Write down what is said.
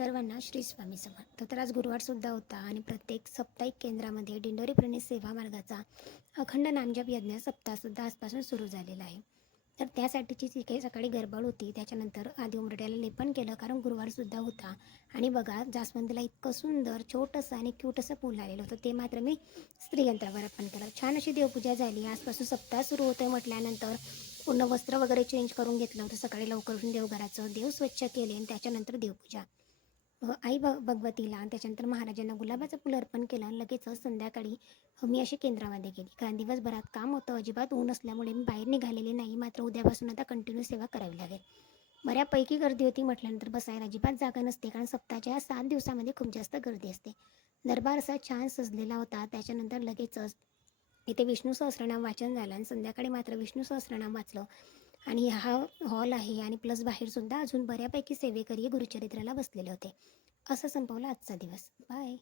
सर्वांना श्री स्वामी समर्थ. तर आज गुरुवारसुद्धा होता आणि प्रत्येक साप्ताहिक केंद्रामध्ये दिंडोरी प्रणित सेवा मार्गाचा अखंड नामजप यज्ञ सप्ताहसुद्धा आजपासून सुरू झालेला आहे. तर त्यासाठीची जी काही सकाळी गडबड होती, त्याच्यानंतर आधी उंबरठ्याला लेपन केलं, कारण गुरुवारसुद्धा होता. आणि बघा, जास्वंदीला इतकं सुंदर छोटंसं आणि क्यूट असं फूल आलेलं होतं, ते मात्र मी स्त्रीयंत्रावर अर्पण केलं. छान अशी देवपूजा झाली. आजपासून सप्ताह सुरू होतोय म्हटल्यानंतर पूर्ण वस्त्र वगैरे चेंज करून घेतलं होतं. सकाळी लवकर उठून देवघराचं देव स्वच्छ केले आणि त्याच्यानंतर देवपूजा. आई भगवतीला आणि त्याच्यानंतर महाराजांना गुलाबाचं फुलं अर्पण केलं आणि लगेचच संध्याकाळी मी अशी केंद्रामध्ये गेली, कारण दिवसभरात काम होतं, अजिबात ऊन असल्यामुळे मी बाहेर निघालेली नाही. मात्र उद्यापासून आता कंटिन्यू सेवा करावी लागेल. बऱ्यापैकी गर्दी होती म्हटल्यानंतर बसायला अजिबात जागा नसते, कारण सप्ताहाच्या 7 दिवसामध्ये खूप जास्त गर्दी असते. दरबार असा छान सजलेला होता. त्याच्यानंतर लगेचच इथे विष्णू सहस्रनाम वाचन झालं आणि संध्याकाळी मात्र विष्णू सहस्रनाम वाचलं. आणि हा हॉल आहे आणि प्लस बाहेरसुद्धा अजून बऱ्यापैकी सेवेकरी गुरुचरित्राला बसलेले होते. असं संपवला आजचा दिवस. बाय.